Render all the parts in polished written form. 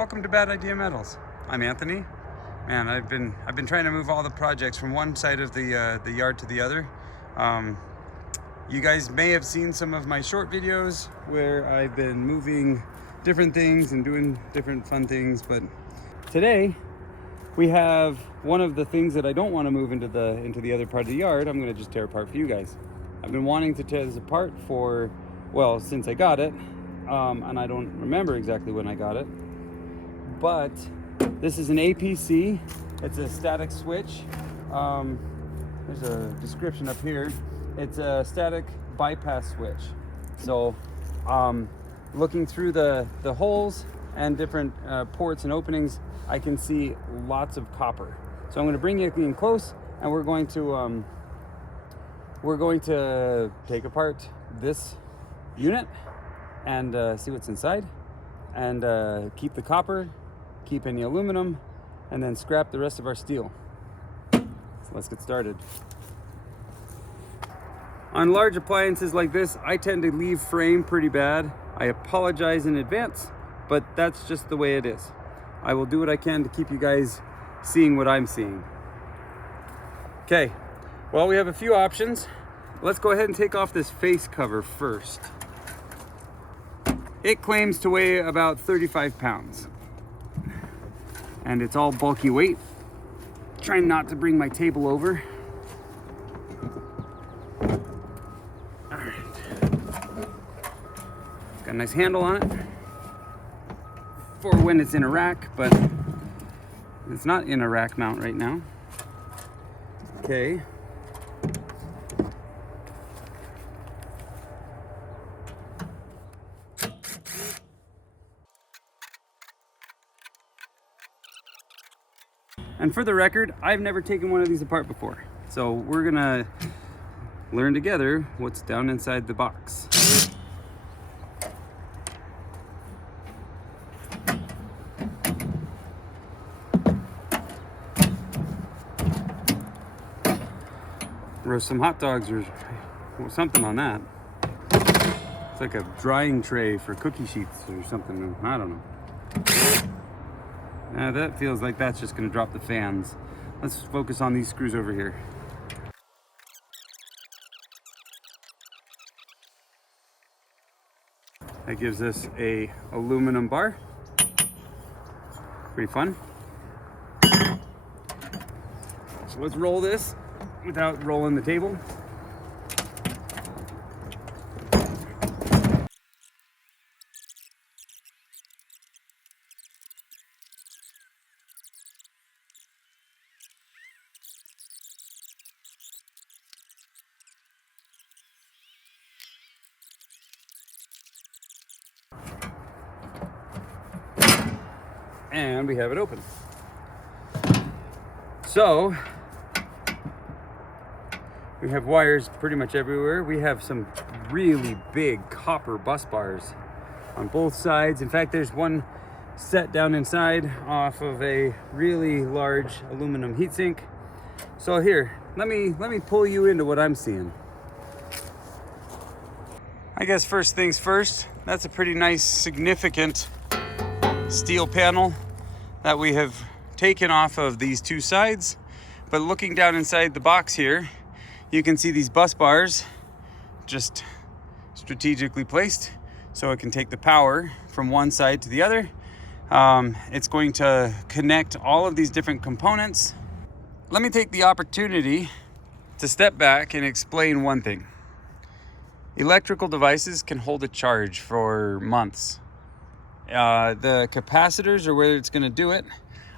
Welcome to Bad Idea Metals. I'm Anthony. Man, I've been trying to move all the projects from one side of the yard to the other. You guys may have seen some of my short videos where I've been moving different things and doing different fun things, but today we have one of the things that I don't want to move into the other part of the yard. I'm going to just tear apart for you guys. I've been wanting to tear this apart for, well, since I got it, and I don't remember exactly when I got it, but this is an APC. It's a static switch. There's a description up here. It's a static bypass switch. So looking through the holes and different ports and openings, I can see lots of copper. So I'm going to bring you in close, and we're going to take apart this unit and see what's inside, and keep the copper, keep any aluminum, and then scrap the rest of our steel. So let's get started. On large appliances like this, I tend to leave frame pretty bad. I apologize in advance, but that's just the way it is. I will do what I can to keep you guys seeing what I'm seeing. Okay, well, we have a few options. Let's go ahead and take off this face cover first. It claims to weigh about 35 pounds. And it's all bulky weight. Trying not to bring my table over. All right. Got a nice handle on it for when it's in a rack, but it's not in a rack mount right now. Okay. And for the record, I've never taken one of these apart before. So we're gonna learn together what's down inside the box. Roast some hot dogs or something on that. It's like a drying tray for cookie sheets or something. I don't know. That feels like that's just going to drop the fans. Let's focus on these screws over here. That gives us a aluminum bar. Pretty fun. So let's roll this without rolling the table. And we have it open. So we have wires pretty much everywhere. We have some really big copper bus bars on both sides. In fact, there's one set down inside off of a really large aluminum heatsink. So here, let me pull you into what I'm seeing. I guess first things first, that's a pretty nice, significant steel panel that we have taken off of these two sides. But looking down inside the box here, you can see these bus bars just strategically placed so it can take the power from one side to the other. It's going to connect all of these different components. Let me take the opportunity to step back and explain one thing. Electrical devices can hold a charge for months. The capacitors are where it's going to do it.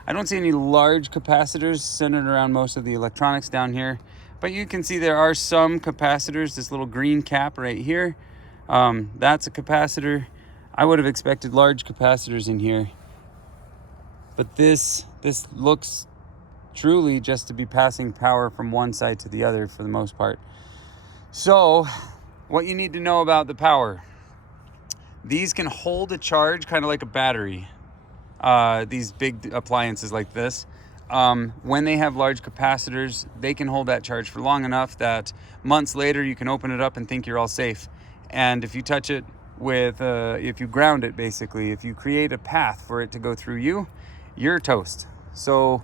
I don't see any large capacitors centered around most of the electronics down here, but you can see there are some capacitors. This little green cap right here, that's a capacitor. I would have expected large capacitors in here, but this looks truly just to be passing power from one side to the other for the most part. So what you need to know about the power: these can hold a charge kind of like a battery. These big appliances like this, when they have large capacitors, they can hold that charge for long enough that months later you can open it up and think you're all safe. And if you touch it with, if you ground it, basically, if you create a path for it to go through you, you're toast. So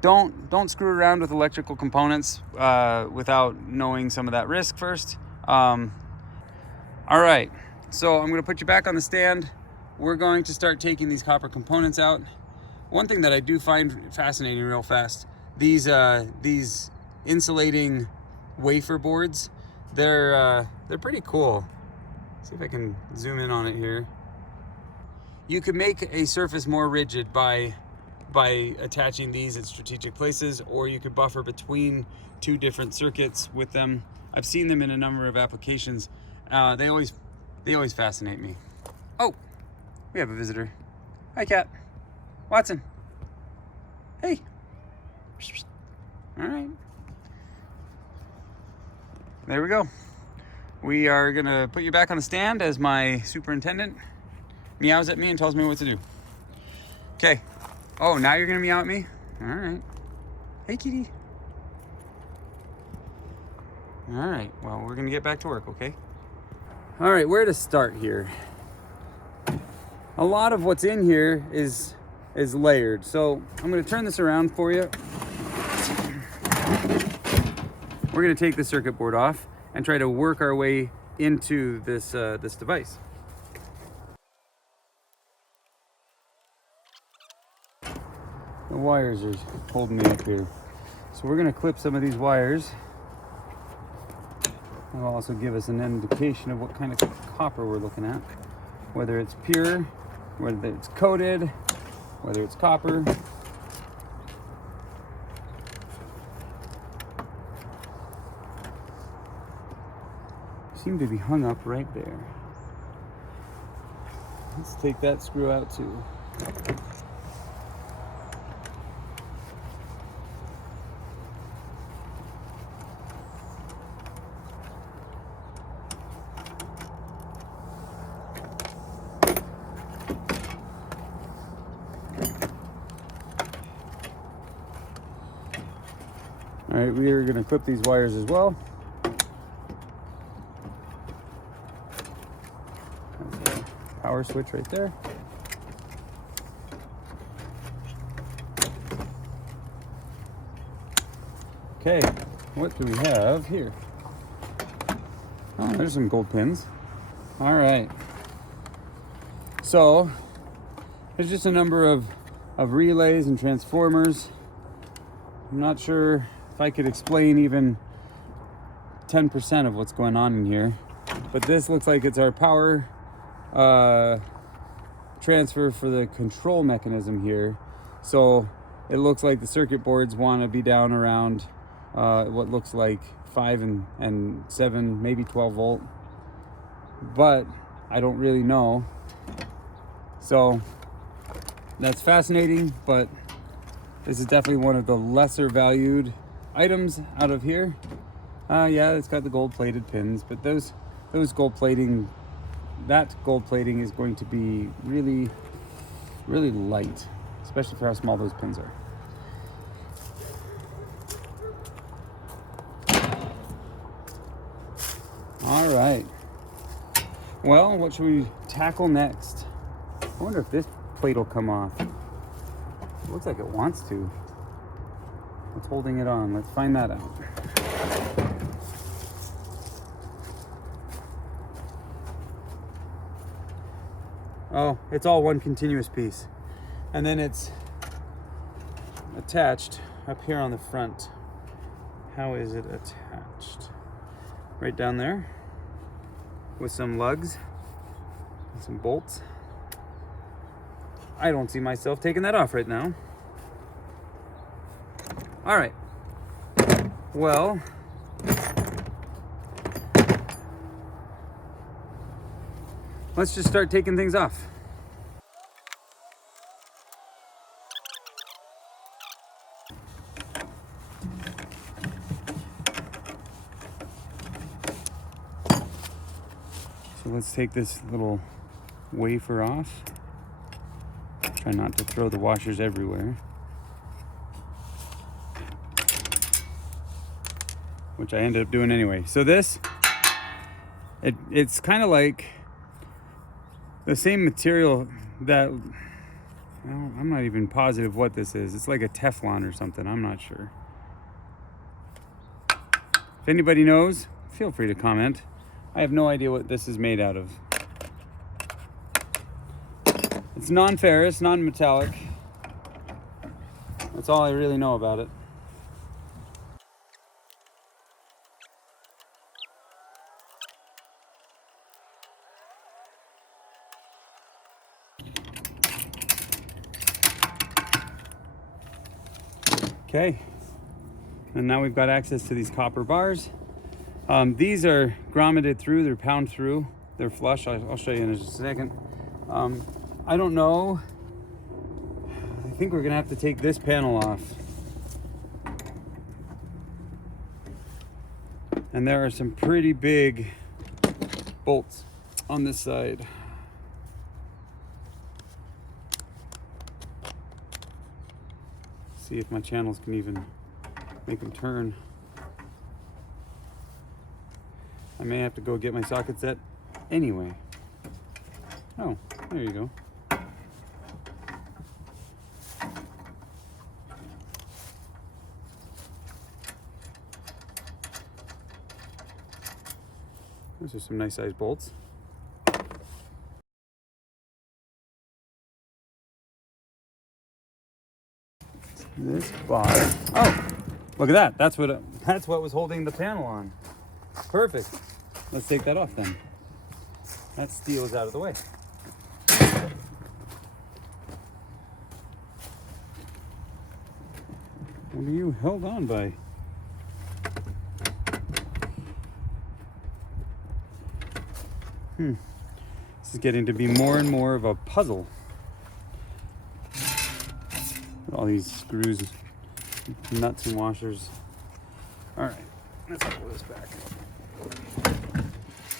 don't screw around with electrical components without knowing some of that risk first. All right, so I'm going to put you back on the stand. We're going to start taking these copper components out. One thing that I do find fascinating real fast, these insulating wafer boards, they're pretty cool. See if I can zoom in on it here. You could make a surface more rigid by attaching these at strategic places, or you could buffer between two different circuits with them. I've seen them in a number of applications. They always fascinate me. Oh, we have a visitor. Hi, cat. Watson. Hey. All right. There we go. We are gonna put you back on the stand as my superintendent meows at me and tells me what to do. Okay. Oh, now you're gonna meow at me? All right. Hey, kitty. All right, well, we're gonna get back to work, okay? All right, where to start here? A lot of what's in here is layered. So I'm gonna turn this around for you. We're gonna take the circuit board off and try to work our way into this device. The wires are holding me up here. So we're gonna clip some of these wires. That'll also give us an indication of what kind of copper we're looking at. Whether it's pure, whether it's coated, whether it's copper. Seem to be hung up right there. Let's take that screw out too. All right, we are going to clip these wires as well. That's a power switch right there. Okay, what do we have here? Oh, there's some gold pins. All right. So, there's just a number of relays and transformers. I'm not sure if I could explain even 10% of what's going on in here, but this looks like it's our power transfer for the control mechanism here. So it looks like the circuit boards want to be down around what looks like 5 and 7, maybe 12 volt, but I don't really know. So that's fascinating, but this is definitely one of the lesser valued items out of here. Yeah, it's got the gold plated pins, but those gold plating, that gold plating is going to be really, really light, especially for how small those pins are. All right. Well, what should we tackle next? I wonder if this plate will come off. It looks like it wants to. What's holding it on? Let's find that out. Oh, it's all one continuous piece. And then it's attached up here on the front. How is it attached? Right down there with some lugs and some bolts. I don't see myself taking that off right now. All right. Well, let's just start taking things off. So let's take this little wafer off. Try not to throw the washers everywhere, which I ended up doing anyway. So this It's kind of like the same material that, well, I'm not even positive what this is. It's like a Teflon or something. I'm not sure. If anybody knows, feel free to comment. I have no idea what this is made out of. It's non-ferrous, non-metallic. That's all I really know about it. Okay, and now we've got access to these copper bars. These are grommeted through, they're pound through, they're flush. I'll show you in just a second. I don't know. I think we're gonna have to take this panel off. And there are some pretty big bolts on this side. See if my channels can even make them turn. I may have to go get my socket set anyway. Oh, there you go. Those are some nice sized bolts. This bar. Oh, look at that. That's what was holding the panel on. Perfect. Let's take that off then. That steel is out of the way. What are you held on by? This is getting to be more and more of a puzzle. All these screws, nuts and washers. All right, let's pull this back.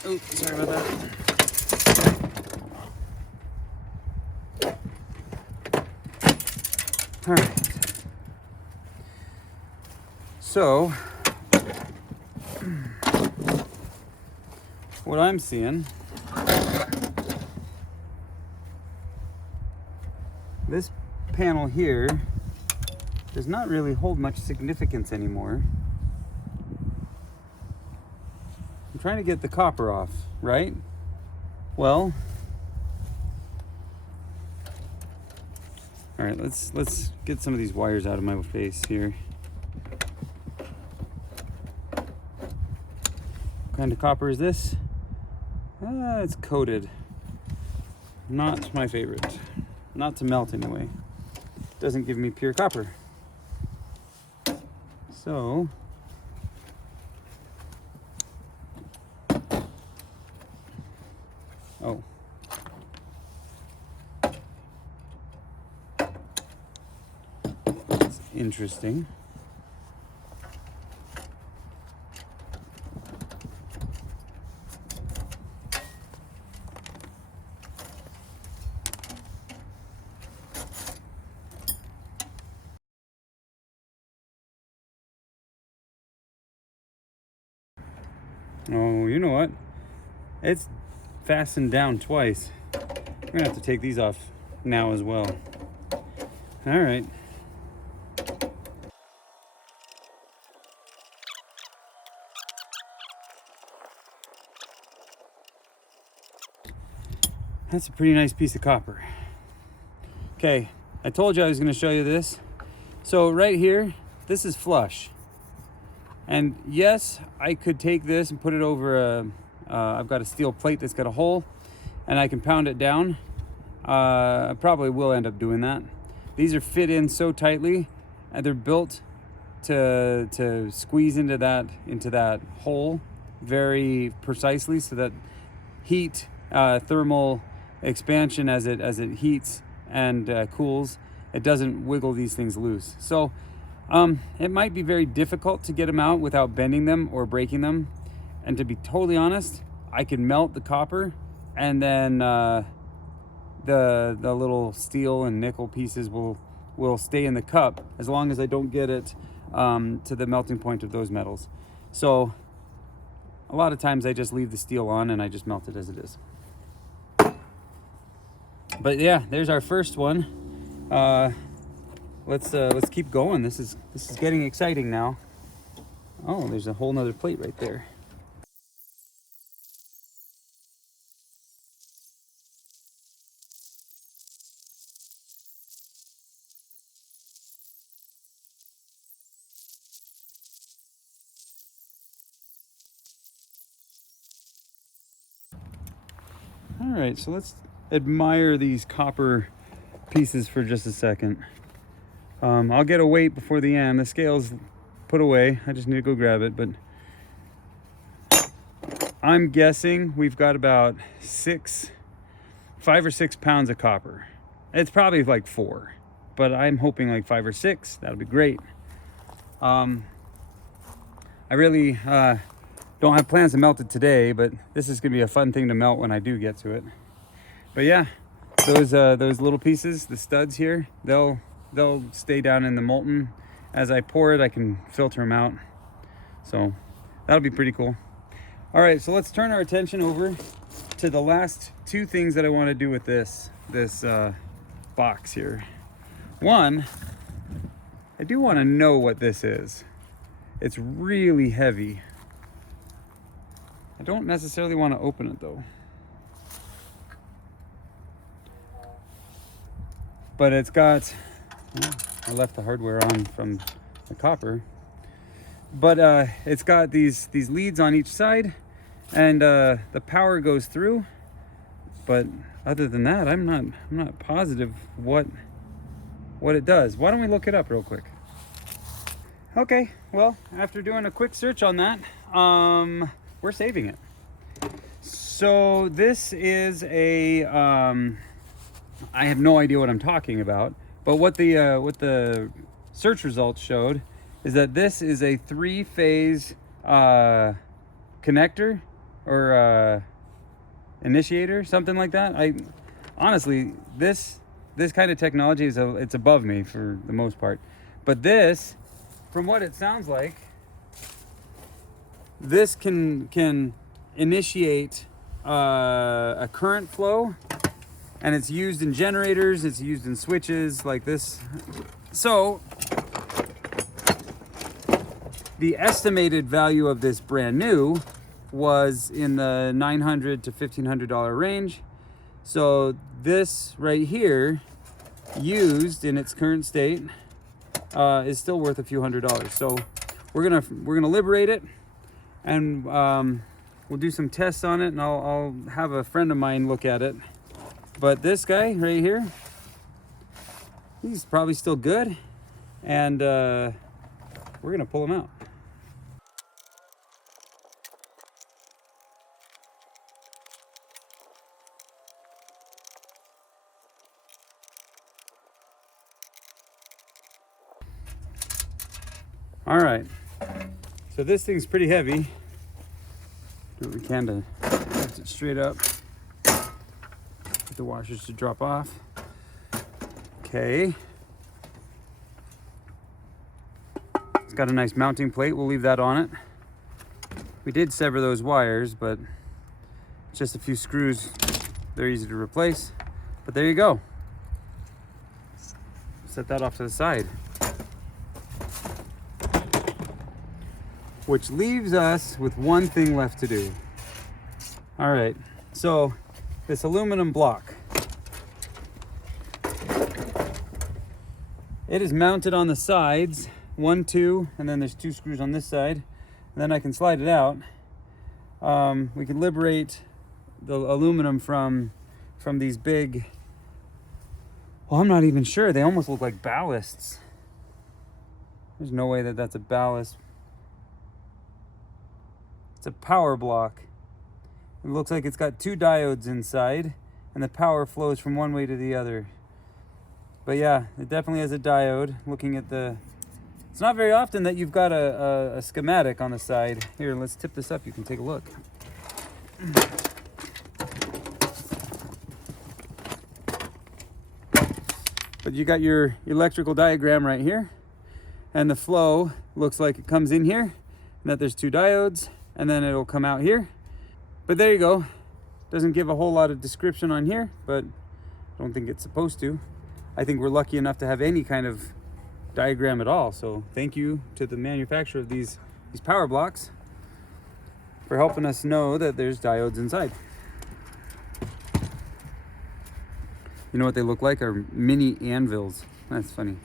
Oh, sorry about that. All right. So, what I'm seeing, this panel here does not really hold much significance anymore. I'm trying to get the copper off, right? Well, all right, let's get some of these wires out of my face here. What kind of copper is this? It's coated. Not my favorite. Not to melt anyway. Doesn't give me pure copper. So, oh. That's interesting. Oh, you know what? It's fastened down twice. We're gonna have to take these off now as well. All right. That's a pretty nice piece of copper. Okay, I told you I was gonna show you this. So right here, this is flush. And yes, I could take this and put it over I've got a steel plate that's got a hole, and I can pound it down. I probably will end up doing that. These are fit in so tightly, and they're built to squeeze into that hole very precisely, so that heat, thermal expansion as it heats and cools, it doesn't wiggle these things loose. So it might be very difficult to get them out without bending them or breaking them. And to be totally honest, I can melt the copper, and then the little steel and nickel pieces will stay in the cup as long as I don't get it to the melting point of those metals. So A lot of times I just leave the steel on and I just melt it as it is. But yeah, there's our first one. Let's keep going. This is getting exciting now. Oh, there's a whole nother plate right there. All right, so let's admire these copper pieces for just a second. I'll get a weight before the end. The scale's put away. I just need to go grab it, but I'm guessing we've got about 5 or 6 pounds of copper. It's probably like 4, but I'm hoping like 5 or 6. That'll be great. I really don't have plans to melt it today, but this is gonna be a fun thing to melt when I do get to it. But yeah, those little pieces, the studs here, they'll stay down in the molten. As I pour it, I can filter them out. So that'll be pretty cool. All right, so let's turn our attention over to the last 2 things that I want to do with this box here. One, I do want to know what this is. It's really heavy. I don't necessarily want to open it though. But it's got, I left the hardware on from the copper. But it's got these leads on each side, and the power goes through. But other than that, I'm not positive what it does. Why don't we look it up real quick? Okay, well, after doing a quick search on that, we're saving it. So this is a I have no idea what I'm talking about, but what the search results showed is that this is a 3-phase connector or initiator, something like that. Honestly, this kind of technology it's above me for the most part. But this, from what it sounds like, this can initiate a current flow, and it's used in generators, it's used in switches like this. So the estimated value of this brand new was in the $900 to $1,500 range. So this right here, used in its current state, is still worth a few $100s. So we're gonna liberate it, and we'll do some tests on it, and I'll have a friend of mine look at it. But this guy right here, he's probably still good, and we're gonna pull him out. All right, so this thing's pretty heavy. Do what we can to lift it straight up. Get the washers to drop off. Okay. It's got a nice mounting plate. We'll leave that on it. We did sever those wires, but just a few screws. They're easy to replace. But there you go. Set that off to the side. Which leaves us with one thing left to do. All right, so this aluminum block, it is mounted on the sides, 1, 2, and then there's 2 screws on this side, and then I can slide it out. We can liberate the aluminum from these big, well, I'm not even sure, they almost look like ballasts. There's no way that that's a ballast. It's a power block. It looks like it's got 2 diodes inside, and the power flows from one way to the other. But yeah, it definitely has a diode. Looking at it's not very often that you've got a schematic on the side. Here, let's tip this up. You can take a look. But you got your electrical diagram right here, and the flow looks like it comes in here, and that there's 2 diodes. and then it'll come out here. But there you go. Doesn't give a whole lot of description on here, but I don't think it's supposed to. I think we're lucky enough to have any kind of diagram at all. So thank you to the manufacturer of these power blocks for helping us know that there's diodes inside. You know what they look like? Are mini anvils. That's funny.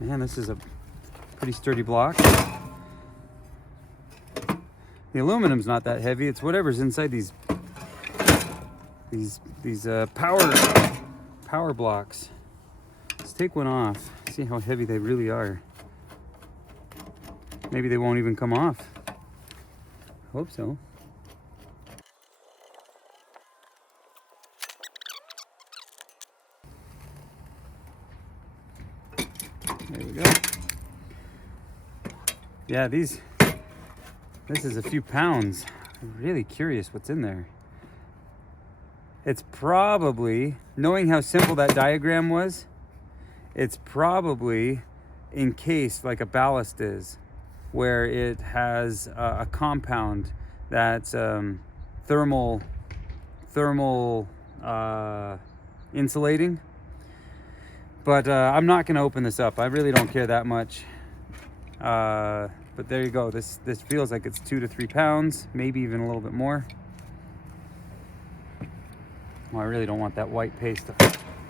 Man, this is a pretty sturdy block. The aluminum's not that heavy. It's whatever's inside these power blocks. Let's take one off. See how heavy they really are. Maybe they won't even come off. Hope so. There we go. Yeah, this is a few pounds. I'm really curious what's in there. It's probably, knowing how simple that diagram was, it's probably encased like a ballast is, where it has a compound that's thermal insulating. But I'm not going to open this up. I really don't care that much. But there you go. This feels like it's 2 to 3 pounds, maybe even a little bit more. Well, I really don't want that white paste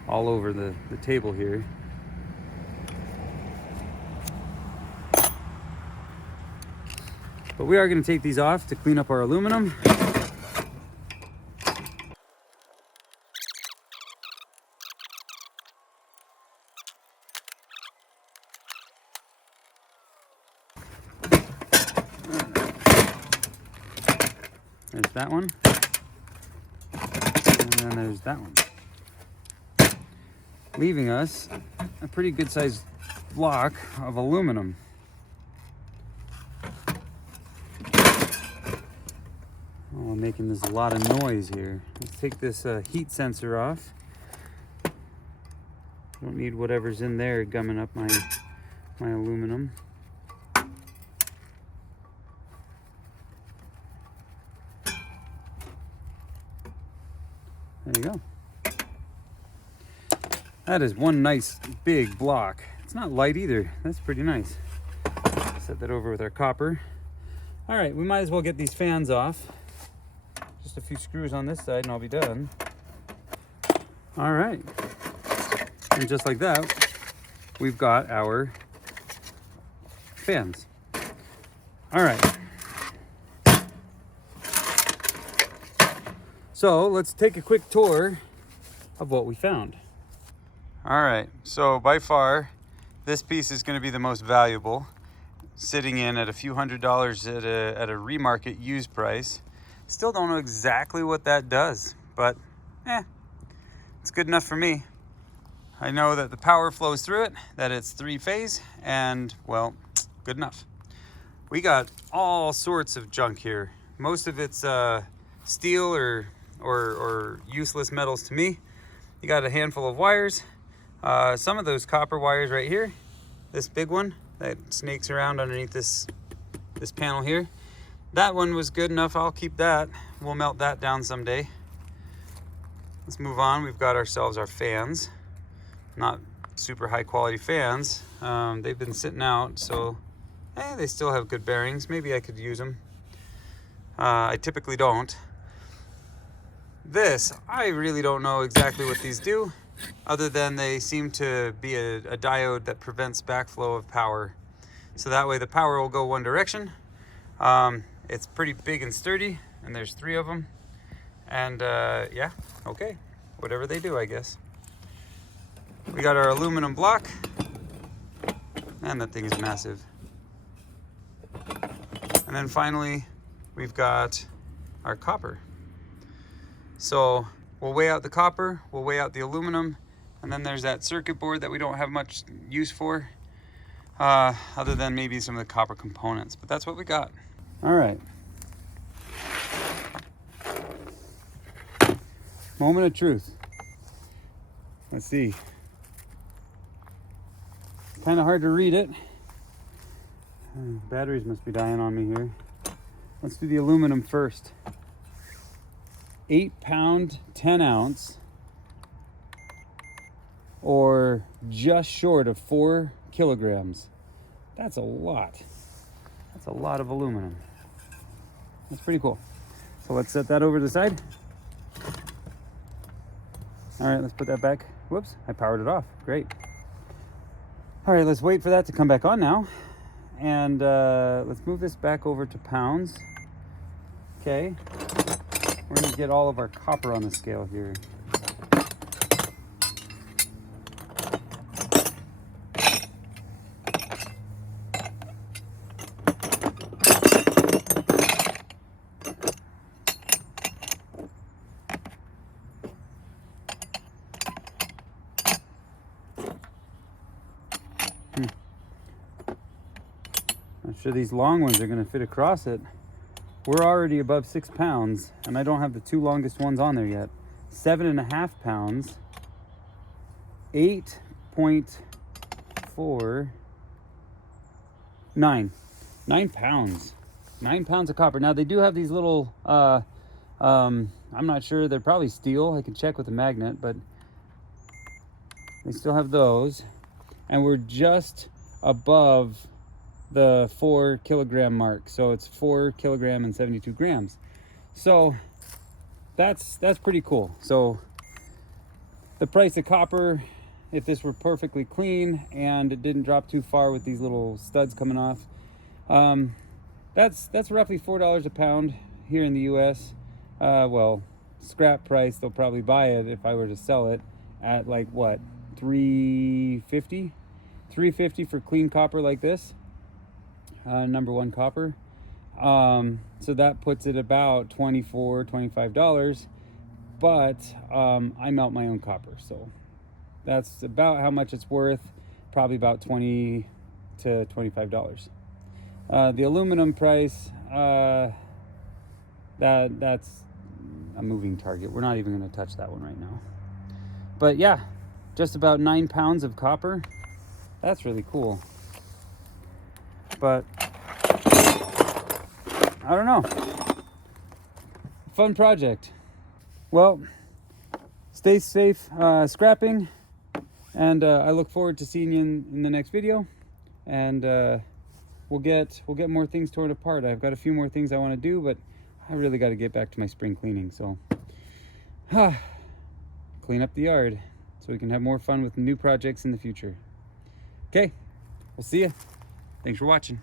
all over the table here. But we are going to take these off to clean up our aluminum. There's that one, and then there's that one, leaving us a pretty good sized block of aluminum. Oh, I'm making this a lot of noise here. Let's take this heat sensor off. Don't need whatever's in there gumming up my aluminum. There you go. That is one nice big block. It's not light either. That's pretty nice. Set that over with our copper. All right, we might as well get these fans off. Just a few screws on this side and I'll be done. All right. And just like that, we've got our fans. All right. So let's take a quick tour of what we found. All right, so by far, this piece is gonna be the most valuable, sitting in at a few $100s at a remarket used price. Still don't know exactly what that does, but it's good enough for me. I know that the power flows through it, that it's 3-phase, and well, good enough. We got all sorts of junk here. Most of it's steel or useless metals to me. You got a handful of wires. Some of those copper wires right here, this big one that snakes around underneath this panel here, that one was good enough. I'll keep that. We'll melt that down someday. Let's move on. We've got ourselves our fans. Not super high quality fans. They've been sitting out, so they still have good bearings. Maybe I could use them. I typically don't. This, I really don't know exactly what these do, other than they seem to be a diode that prevents backflow of power. So that way the power will go one direction. It's pretty big and sturdy, and there's 3 of them. And yeah, okay, whatever they do, I guess. We got our aluminum block, and that thing is massive. And then finally, we've got our copper. So we'll weigh out the copper, we'll weigh out the aluminum, And then there's that circuit board that we don't have much use for, other than maybe some of the copper components, but that's what we got. All right. Moment of truth. Let's see. Kind of hard to read it. Batteries must be dying on me here. Let's do the aluminum first. 8-pound, 10-ounce, or just short of 4 kilograms. That's a lot. That's a lot of aluminum. That's pretty cool. So let's set that over to the side. All right, let's put that back. Whoops, I powered it off. Great. All right, let's wait for that to come back on now. And let's move this back over to pounds. Okay. We're gonna get all of our copper on the scale here. I'm sure these long ones are gonna fit across it. We're already above 6 pounds, and I don't have the 2 longest ones on there yet. 7.5 pounds, 8.4, 9 pounds. 9 pounds of copper. Now they do have these little, I'm not sure, they're probably steel. I can check with a magnet, but they still have those. And we're just above the 4 kilogram mark, so it's 4 kilogram and 72 grams. So that's pretty cool. So the price of copper, if this were perfectly clean and it didn't drop too far with these little studs coming off, that's roughly $4 a pound here in the US. Well, scrap price, they'll probably buy it if I were to sell it at like what, $3.50 for clean copper like this. Number 1 copper. So that puts it about $24, $25, but I melt my own copper, so that's about how much it's worth, probably about $20 to $25. The aluminum price, that's a moving target. We're not even going to touch that one right now. But yeah, just about 9 pounds of copper. That's really cool. But I don't know. Fun project. Well, stay safe scrapping, and I look forward to seeing you in the next video. And we'll get more things torn apart. I've got a few more things I want to do, but I really got to get back to my spring cleaning. So clean up the yard so we can have more fun with new projects in the future. Okay, we'll see you. Thanks for watching.